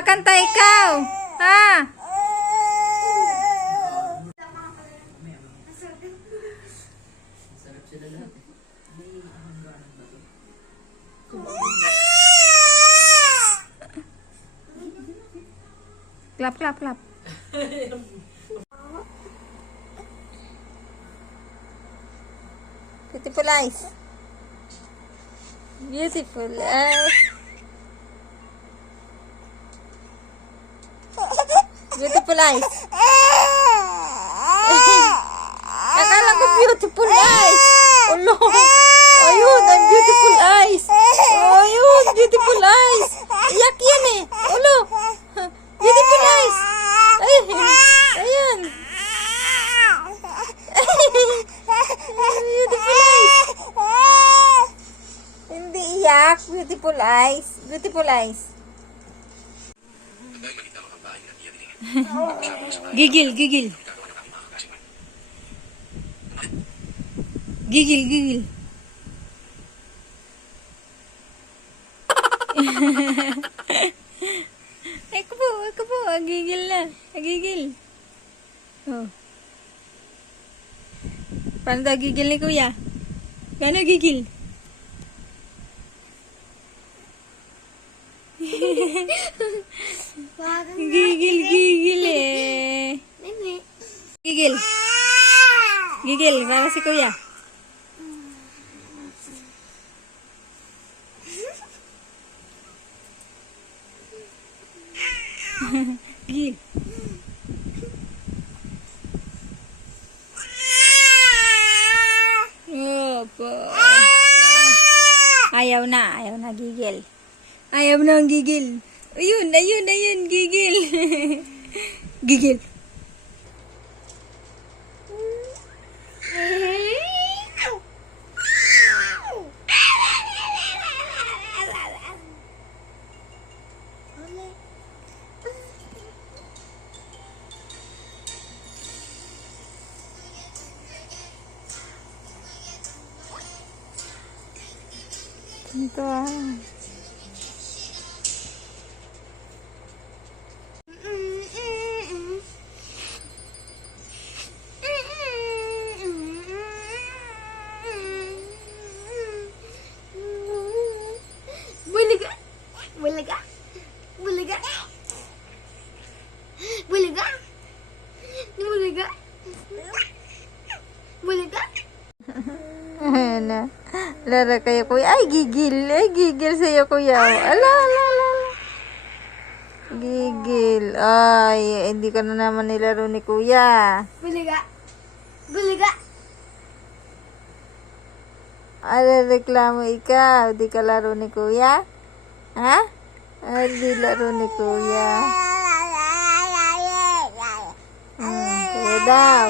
Kanta ikaw. Ha? Clap, clap, clap. Beautiful eyes. Beautiful eyes. Beautiful eyes. Akala ko beautiful eyes. Oh no. Ayun, ang beautiful eyes. Ayun, beautiful eyes. Iyak yan eh. Oh no. Beautiful eyes. Ayun. Beautiful eyes. Hindi iyak. Beautiful eyes. Beautiful eyes. Gigil, gigil. Gigil, gigil. Ako po, gigil na. Gigil. Oh. Paano daw gigil ni Kuya? Paano gigil? Gigil eh. Gigil. Gigil, para si Kuya. Gigil. Opo. Ayaw na gigil. Ayaw na ang gigil. Ayun, gigil. Gigil. Ito Bulaga. Bulaga. Bulaga. Bulaga. Bulaga. Bulaga. Ano? Laro kayo, Kuya. Ay, gigil. Gigil sa'yo, Kuya. Ala. Gigil. Ay, hindi ka na naman nilaro ni Kuya. Bulaga. Bulaga. Ano reklamo ikaw? Di ka laro ni Kuya? Ha? Di laro ni Kuya. Kuya daw.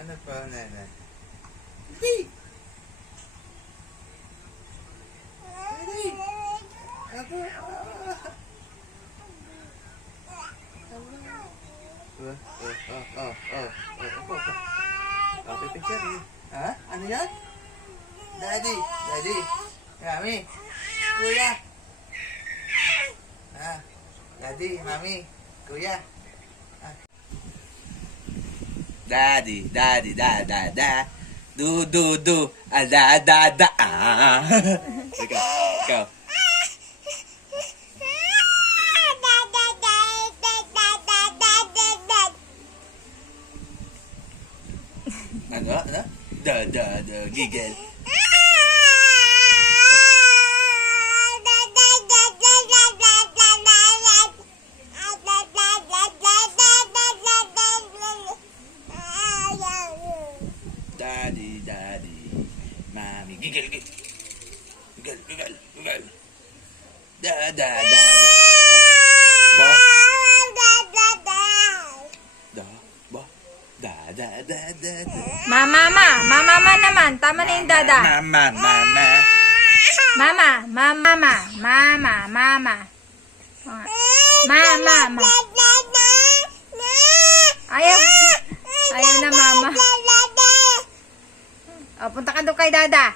Ano pa, Nana? Pipicture eh. Ha? Ano yan? Daddy. Mami. Kuya. Daddy, Mami. Kuya. Daddy, da. Du, da. Ikaw. Ano? Da, gigil. Gigil, gigil. Gigil, gigil, gigil. Da, da, da, da. Ba? Da, ba? Da, da, da, da, da. Mama naman. Tama na yung dada. Mama, mama. Mama. Mama. Ayaw na mama. O, punta ka doon kay dada.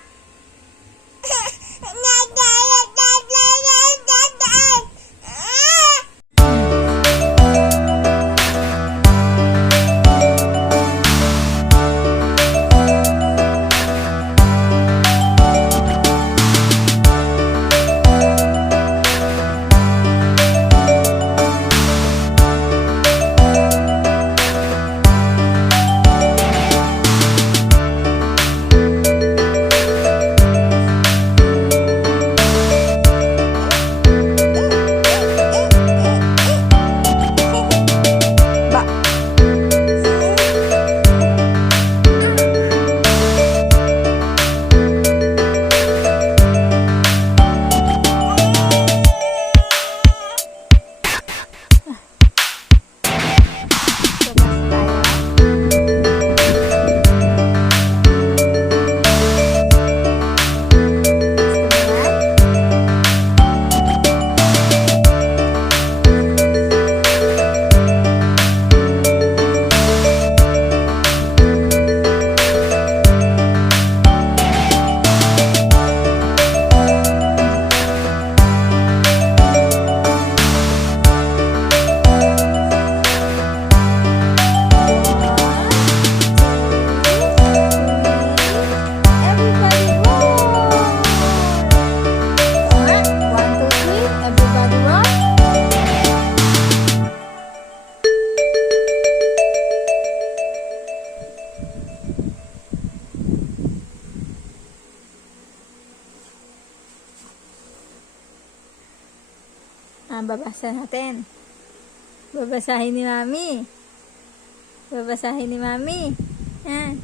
Babasa natin. Babasahin ni Mami. Yan.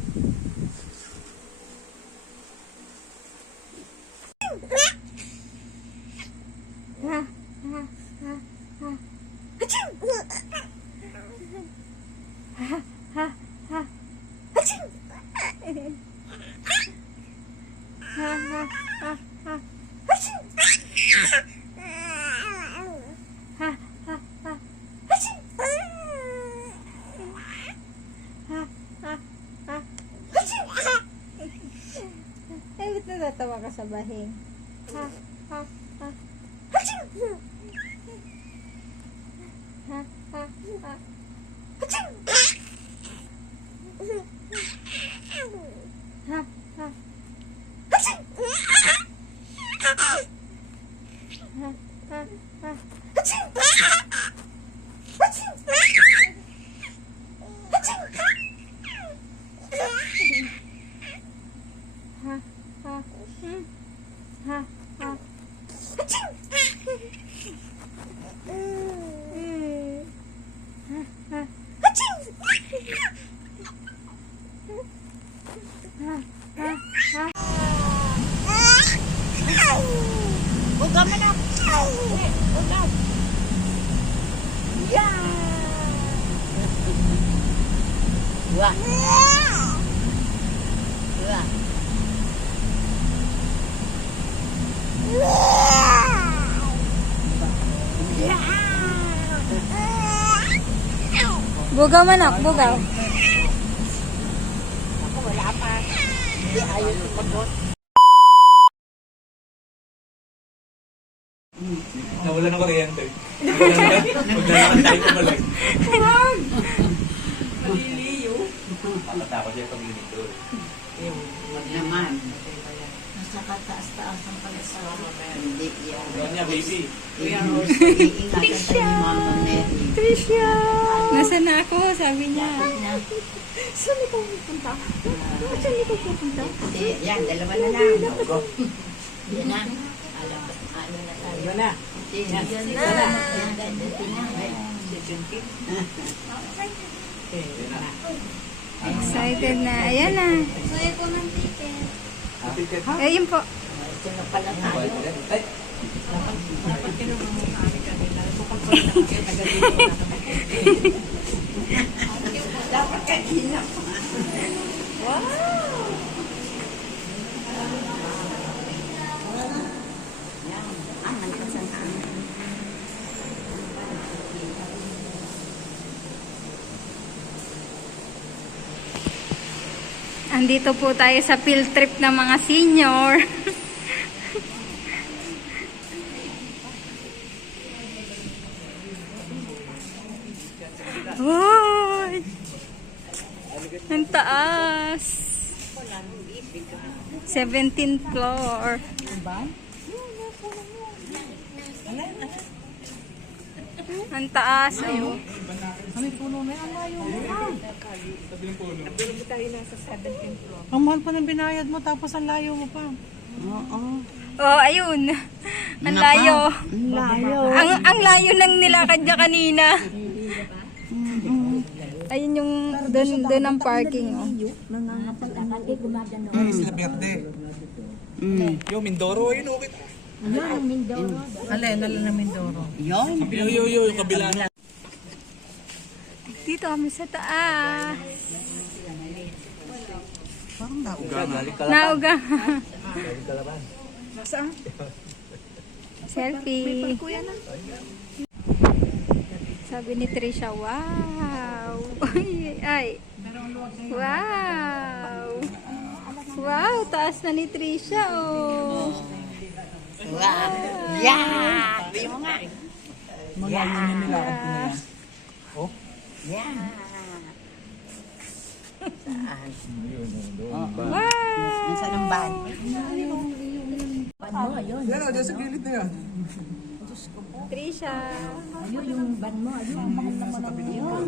Ay, ba't natatawa ka sa bahing? Ha. Bugaw manok, bugaw. Ako wala pa. Hindi ayaw sumagot. Nawala na kuryente. Maglalakad tayo pabalik. Maliliyo. Nakatakot siya pag ginito. Wag naman. Nasa kataas-taas ang palasawa. Hindi yan. Gawin niya, baby. Iingatan tayo ni Mama Mary. Tricia! Nasaan na ako? Sabi niya. Saan ikaw pupunta? Saan ikaw pupunta? Yan, dalawa na lang. Yan na. Alam ba? Ano na tayo? Yan na. Yan na. Excited na. Ayan na. Suya ko ng ticket. Ayun po. Ito na pala tayo. Ay, Dapat kanina pa. Angan ka sa amin. Andito po tayo sa field trip ng mga senior. Hoy! Ang taas. 17th floor. Ang taas. Oh. Ang mahal pa ng binayad mo tapos ang layo mo pa. Oh, ayun. Ang layo. Ang layo. Ang layo ng nilakad niya kanina. Ayun yung doon ang parking. Oh. Nangangapag-angal eh, gumagano. Isla Verde. Yo, Mindoro, yun okay. Yun ang Mindoro. Alin ng Mindoro. Yun. Yo, yung kabila na. Dito kami sa taas. Parang nauga. Nauga. Selfie. Sabi ni Trisha, wow. Ay. Wow. Wow, taas na ni Trisha, oh. Wow. Yeah! Sabi mo nga. Malayo na nilakad ko na yan. Yeah. Saan? Wow. Saan ang ban? Ban mo, ayun. Yan, dyan sa gilid na yan. Trisha. Ayun yung ban mo. Ayun, ang mahal naman ang yun.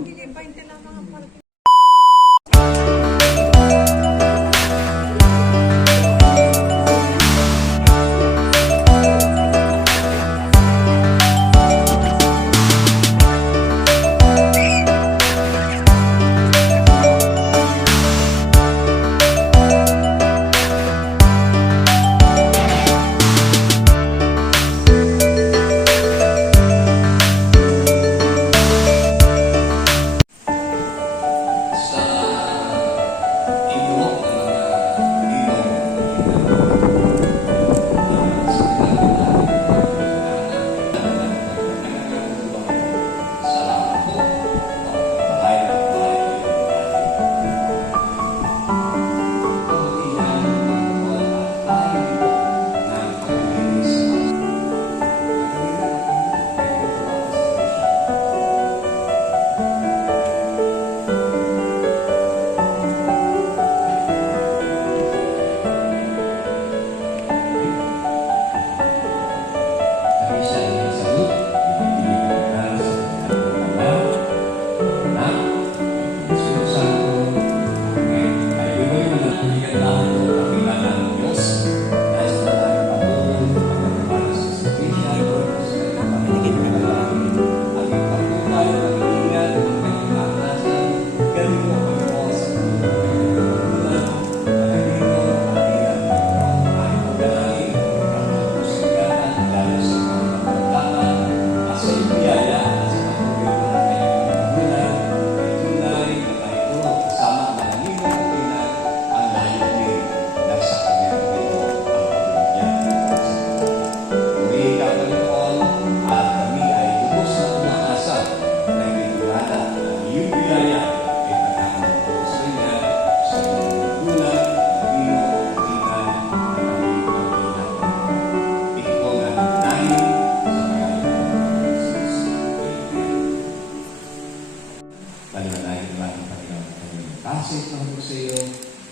Pasig ng sa iyo,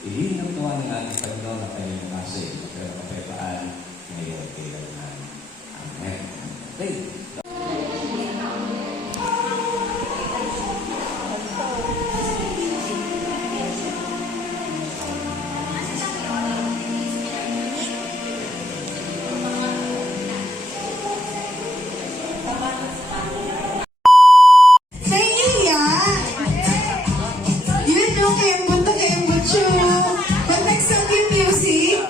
ilin ng tuwa ng ating Panginoon ang kanyang pasig, pero kapayapaan ngayon at kailangan. Amen. Okay. Kayang bunta, kayang butso. Pag nag-sound yung music,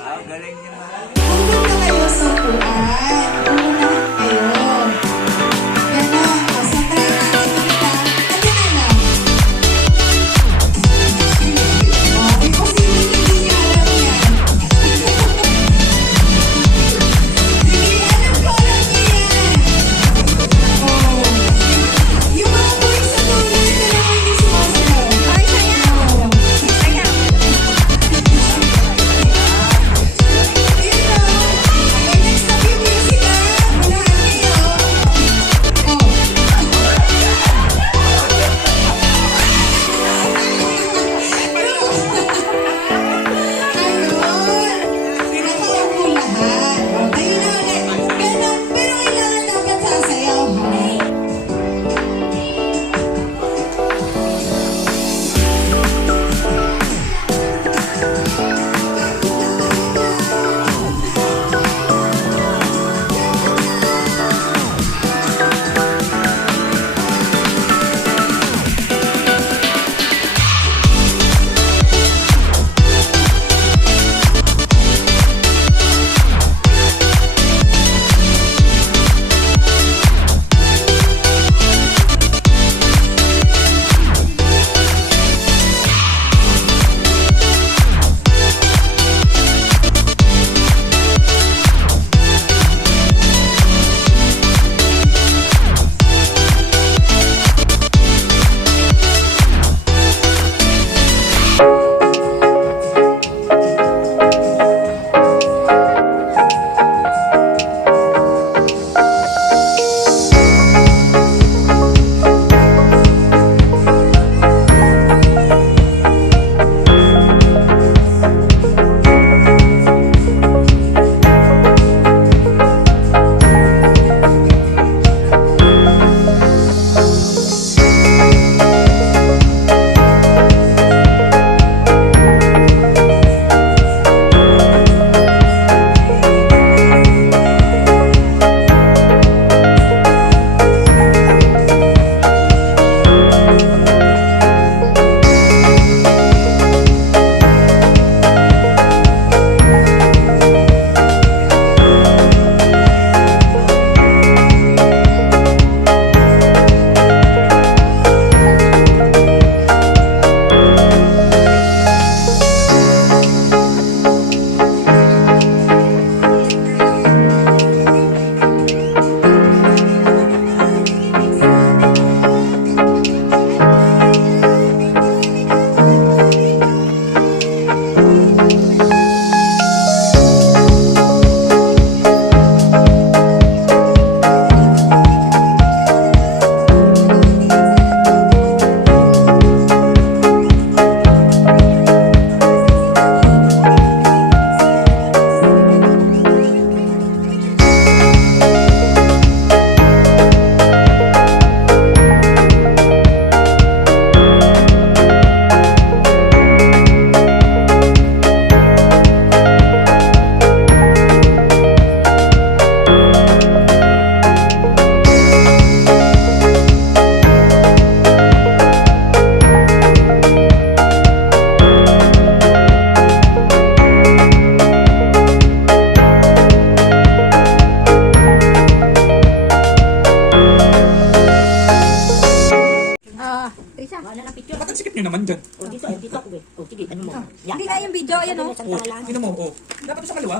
Trisha. Wala na picture. Ba't ang sikip nyo naman dyan? O, dito ako eh. O, sige, ano mo. Hindi nga yung video, ayan o. Sino mo? Dapat sa kaliwa.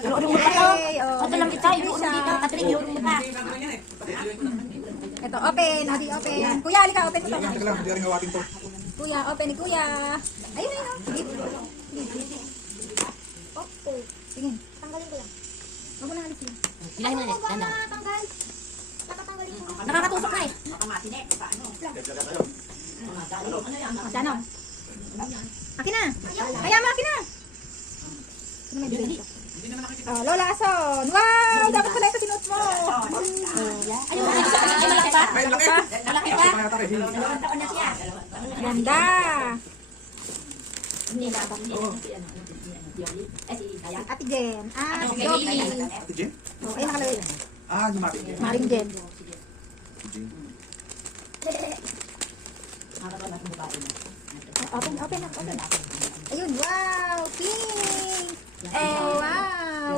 Iurong mo pa to. Ito lang kita, iurong dito. Katrin, iurong mo pa. Ito, open. O, di open. Kuya, halika, open mo to. Teka lang, hindi rin gawatin to. Kuya, open ni Kuya. Ayun, ayun. Sige. Okay. Sige. Tanggalin ko lang. Huwag mo na halisin. Hilahin mo na. Tanda. Tanggal. Nakatanggalin ko. Nakakatusok na eh. Ano? Akin na. Kaya mo, akin na. Sino may bibili? Oh, Lola Ason. Wow! Dapat pala ito sinuot mo. Ayun, malaki pa? Ay, laki! Malaki pa? Kaya tayo, hindi. 2 taon na siya. Ganda. Ate Jen. Ah, Okay. Joby. Ate Jen? Oh, ayun nakalagay. Lumapit Jen. Maring Jen. Jen. Open, open, open. Ayun, wow! Pink! Oh, wow!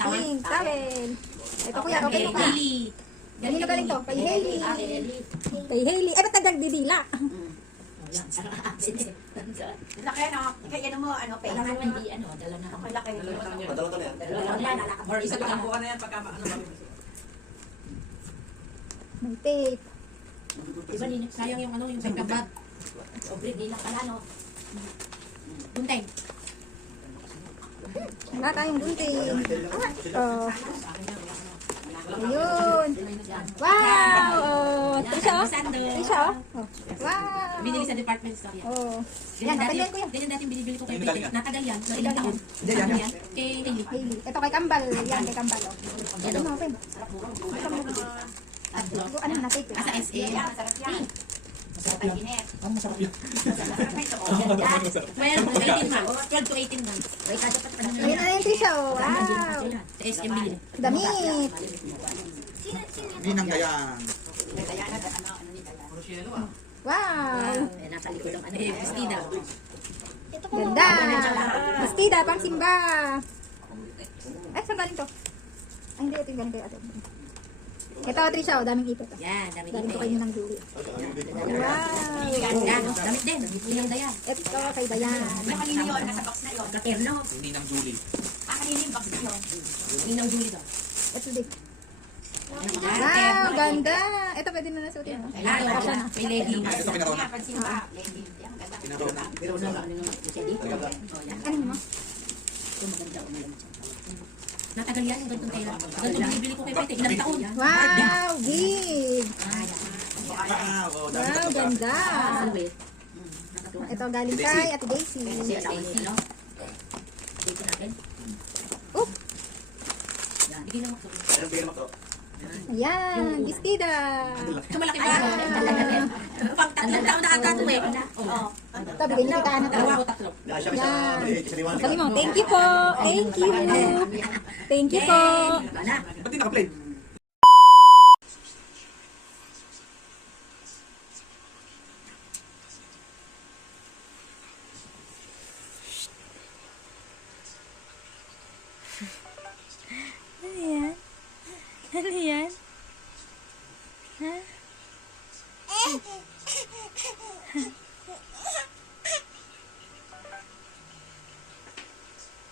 Pink, towel. Ito kuya, open mo ka. Kanino galing to? Kay Hailey. Kay Hailey. Ay, ba't nagdidila? Laki ano? Kaya ano mo, ano, pera mo hindi, ano, dala na ako. Laki. Or isa pa ang buka na yan pagka, ano ba? May tape. Diba, sayang yung ano, yung sa kabag. Sobre, di lang pala, no? Buntay. Wala tayong gunting. Oh. Ayun. Wow! Oh, Trisha, oh. Trisha, oh. Oh. Wow! Binili sa department store yan. Oh. Yan, open yan, kuya. Ganyan dating binibili ko kay Ayun, Pete. galing, ah. Natagal yan. So, ilang taon. Hindi, yan. Yan. Kay Hailey. Hailey. Ito kay Kambal. Yan, kay Kambal. Oh. Ito mo, open. Ano na, tape. Asa SA. Masarap yan. Ang masarap yan. 12 to 18 months. 12 to 18 months. Ayun na yung Trisha, oh. Wow! Sa SM bilhin. Damit. Hindi nang gayaan. Wow! Nasa likod ang ano eh, Bastida. Ganda! Bastida, pang simba! Ay, saan galing to? Ay, hindi, ito yung galing kay ate. Ito, Trisha, oh, daming ipot. Yan, dami Galing dito. ko kayo ng Julie. Wow! Yan, damit din. Yung dayan. Ito kay Dayan. Kanina yun, nasa box na yun. Katerno. Hindi nang Julie. Kanina yung box na yun. Ninang Julie daw. Ito din. Yan, Wow, ganda! Ito pwede na nasuotin. Ah, Kasha na. may leggings. Ito kinakaw na. Kinakaw na. Ano mo? Natagal yan, ganitong tela. Ganitong binibili ko kay Pete. Ilang taon. Wow, big! Wow, Wow, ganda! Always. Ito galing kay Ate Daisy. Kasi sa ano? Dito natin. Oop! Yan, bigyan lang ako. Ayan, Bistida! So malaki ba? Pang 3 taon nakakatuwi. Oo. Ito, bigyan niyo kita na to. Dalawa o tatlo. Yan. Sabi mo, thank you po! Thank you! Thank you po! Wala. Ba't di naka-play? Ano yan? Ano yan? Ha?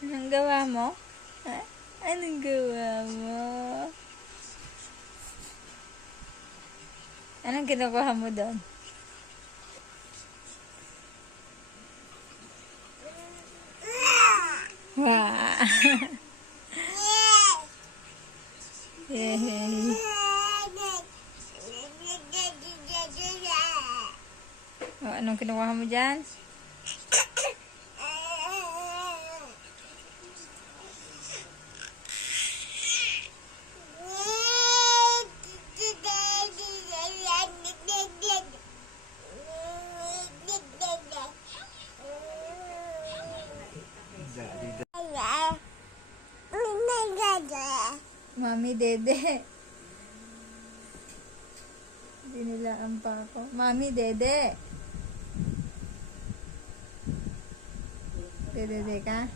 Anong gawa mo? Ha? Anong gawa mo? Anong kinukuha mo doon? Wow! Yay! Oh, anong kinukuha mo dyan? Mami Dede. Dinilaan pa ako. Mami Dede. Dede ka?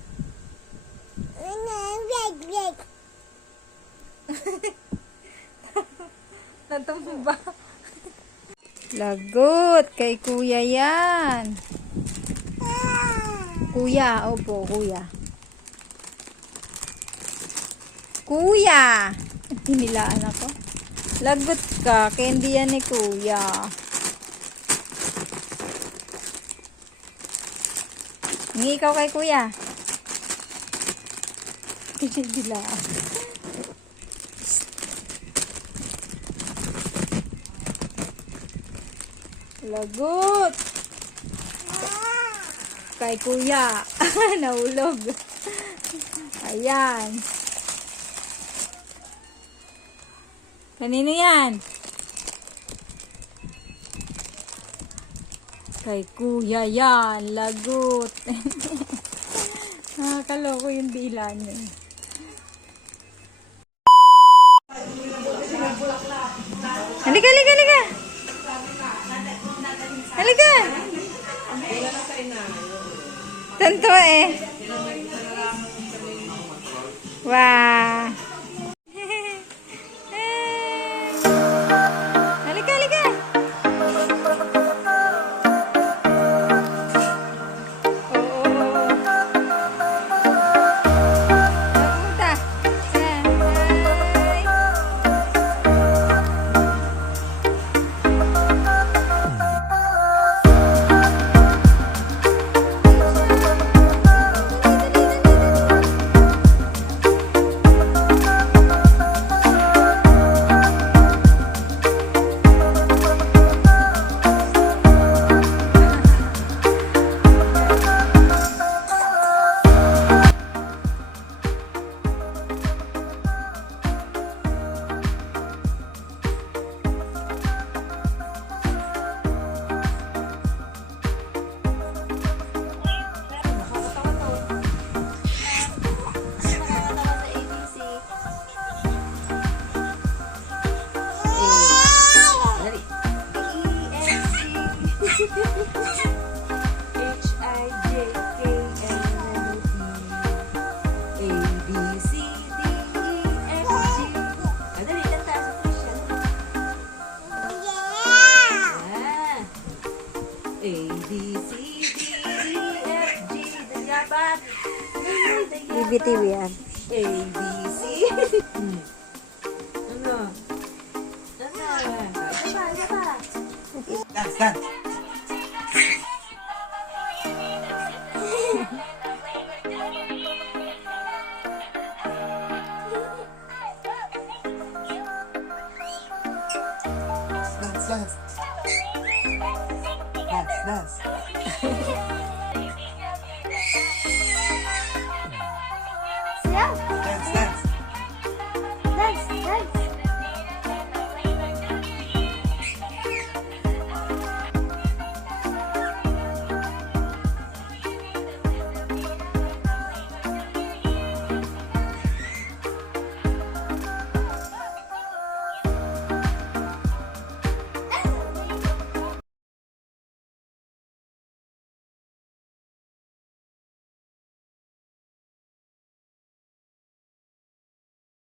Natumba. Lagot kay kuya yan. Kuya, opo, kuya. Kuya! Tinilaan ako. Lagot ka, candy yan ni kuya. Hingi ikaw kay kuya. Tinilaan. Lagot! Kay kuya. Nahulog. Ayan. Kanino yan? Kay kuya yan. Lagot. Nakakaloko yung dila niya. Halika, halika, halika. Halika. Tanto eh. Wah. Halika, halika. Oo. Pumunta. Hi. BBTV yan. Dance, dance. Dance, dance. Dance, dance.